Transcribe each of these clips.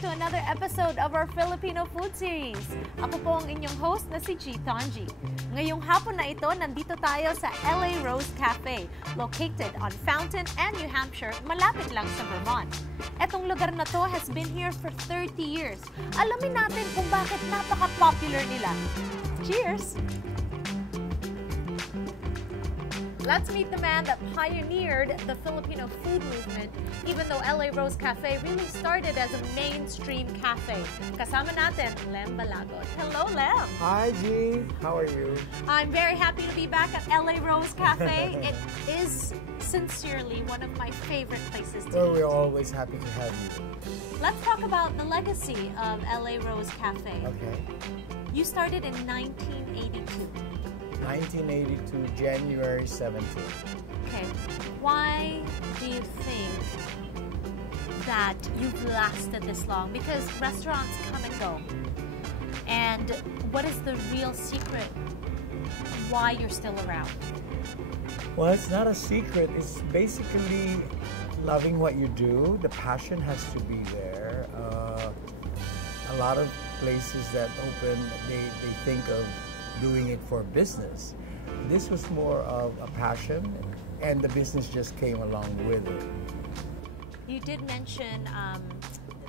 to another episode of our Filipino food series. Ako po ang inyong host na si G. Tonji. Ngayong hapon na ito, nandito tayo sa LA Rose Café, located on Fountain and New Hampshire, malapit lang sa Vermont. Etong lugar na to has been here for 30 years. Alamin natin kung bakit napaka-popular nila. Cheers! Let's meet the man that pioneered the Filipino food movement, even though LA Rose Café really started as a mainstream cafe. Kasama natin, Lem Balagot. Hello, Lem! Hi, G. How are you? I'm very happy to be back at LA Rose Café. It is sincerely one of my favorite places to eat. We're always happy to have you. Let's talk about the legacy of LA Rose Café. Okay. You started in 1982. 1982, January 17th. Okay. Why do you think that you've lasted this long? Because restaurants come and go. And what is the real secret why you're still around? Well, it's not a secret. It's basically loving what you do. The passion has to be there. A lot of places that open, they think of doing it for business. This was more of a passion, and the business just came along with it. You did mention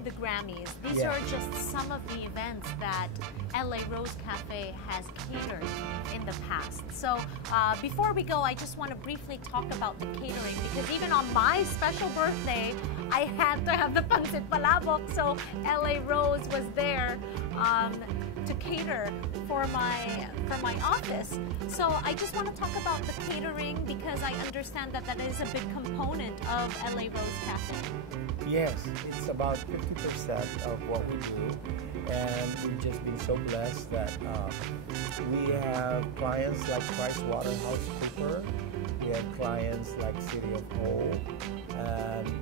the Grammys. These Yeah. are just some of the events that LA Rose Cafe has catered in the past. So before we go, I just want to briefly talk about the catering, because even on my special birthday, I had to have the pancit palabok. So LA Rose was there to cater for my office. So I just want to talk about the catering, because I understand that that is a big component of LA Rose Cafe. Yes, it's about 50% of what we do, and we've just been so blessed that we have clients like PricewaterhouseCoopers, we have clients like City of Hope, and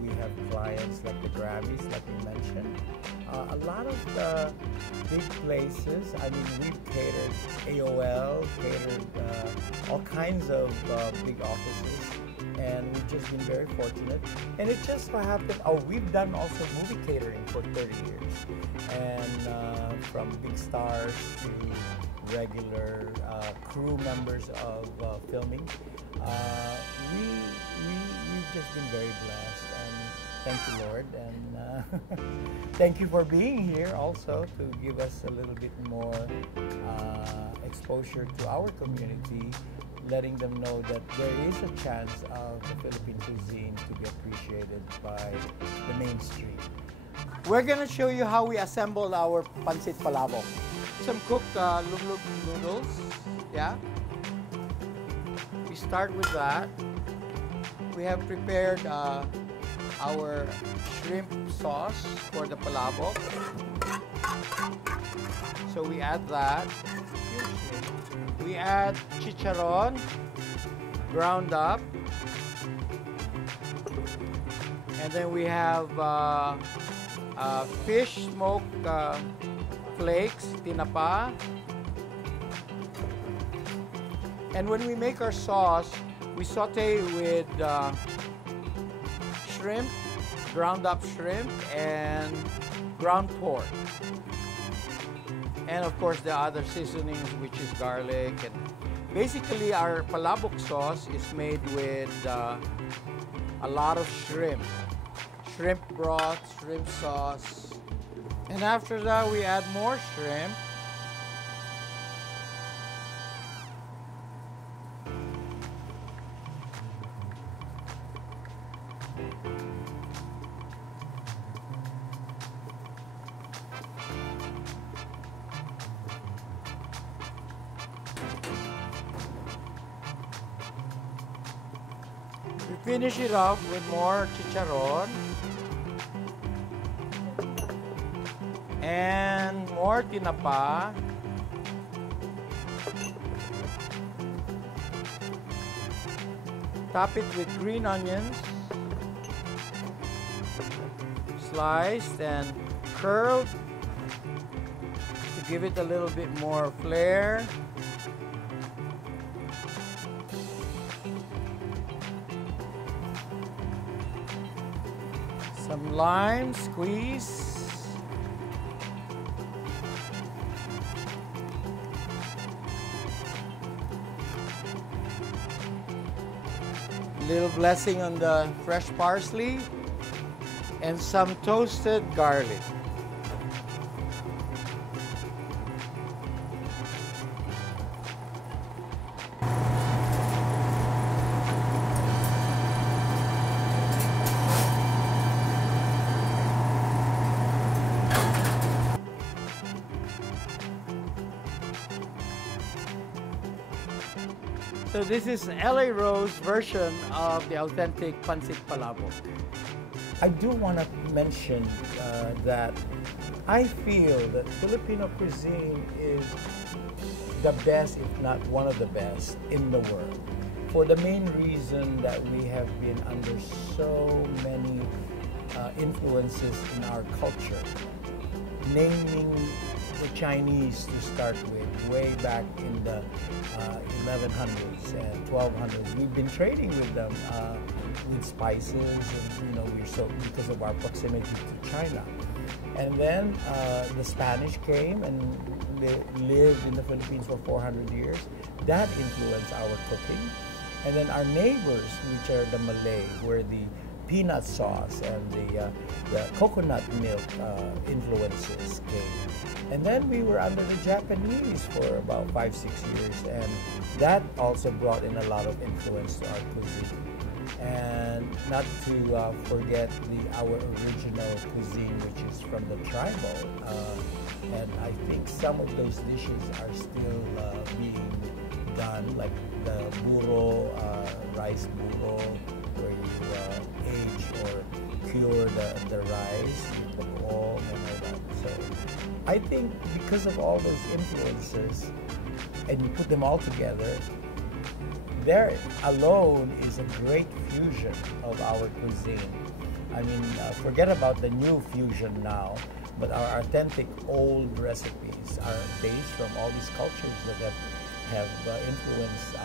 we have clients like the Grammys, like you mentioned. A lot of the big places, I mean, we've catered AOL, catered all kinds of big offices, and we've just been very fortunate. And it just so happened, we've done also movie catering for 30 years. And from big stars to regular crew members of filming, we've just been very blessed. And thank you, Lord. And thank you for being here also to give us a little bit more exposure to our community, letting them know that there is a chance of the Philippine cuisine to be appreciated by the mainstream. We're gonna show you how we assemble our pancit palabok. Some cooked lug-lug noodles, yeah. We start with that. We have prepared our shrimp sauce for the palabok. So we add that. We add chicharron, ground up. And then we have fish smoked flakes, tinapa. And when we make our sauce, we saute with shrimp, ground up shrimp, and ground pork. And of course the other seasonings, which is garlic. And basically our palabok sauce is made with a lot of shrimp. Shrimp broth, shrimp sauce. And after that we add more shrimp. We finish it off with more chicharron and more tinapa. Top it with green onions, sliced and curled to give it a little bit more flair. Some lime squeeze. little blessing on the fresh parsley and some toasted garlic. So this is LA Rose version of the authentic pancit palabok. I do want to mention that I feel that Filipino cuisine is the best, if not one of the best, in the world. For the main reason that we have been under so many influences in our culture, naming the Chinese to start with, way back in the 1100s and 1200s. We've been trading with them with spices, and we're so, because of our proximity to China. And then the Spanish came and they lived in the Philippines for 400 years. That influenced our cooking. And then our neighbors, which are the Malay, where the peanut sauce and the coconut milk influences came. And then we were under the Japanese for about 5-6 years, and that also brought in a lot of influence to our cuisine. And not to forget our original cuisine, which is from the tribal. And I think some of those dishes are still being done, like the buro, rice buro, where you age or cure the rice with the oil and all that. So I think because of all those influences, and you put them all together, there alone is a great fusion of our cuisine. I mean, forget about the new fusion now, but our authentic old recipes are based from all these cultures that have influenced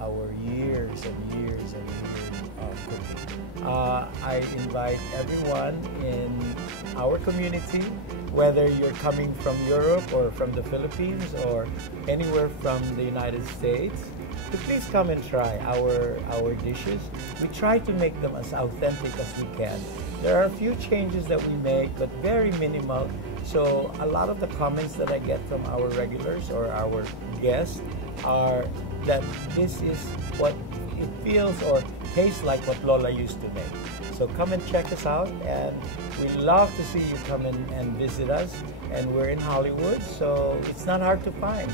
our years and years and years of cooking. I invite everyone in our community, whether you're coming from Europe or from the Philippines or anywhere from the United States, to please come and try our dishes. We try to make them as authentic as we can. There are a few changes that we make, but very minimal. So a lot of the comments that I get from our regulars or our guests are that this is what it feels or tastes like what Lola used to make. So come and check us out, and we love to see you come in and visit us. And we're in Hollywood, so it's not hard to find.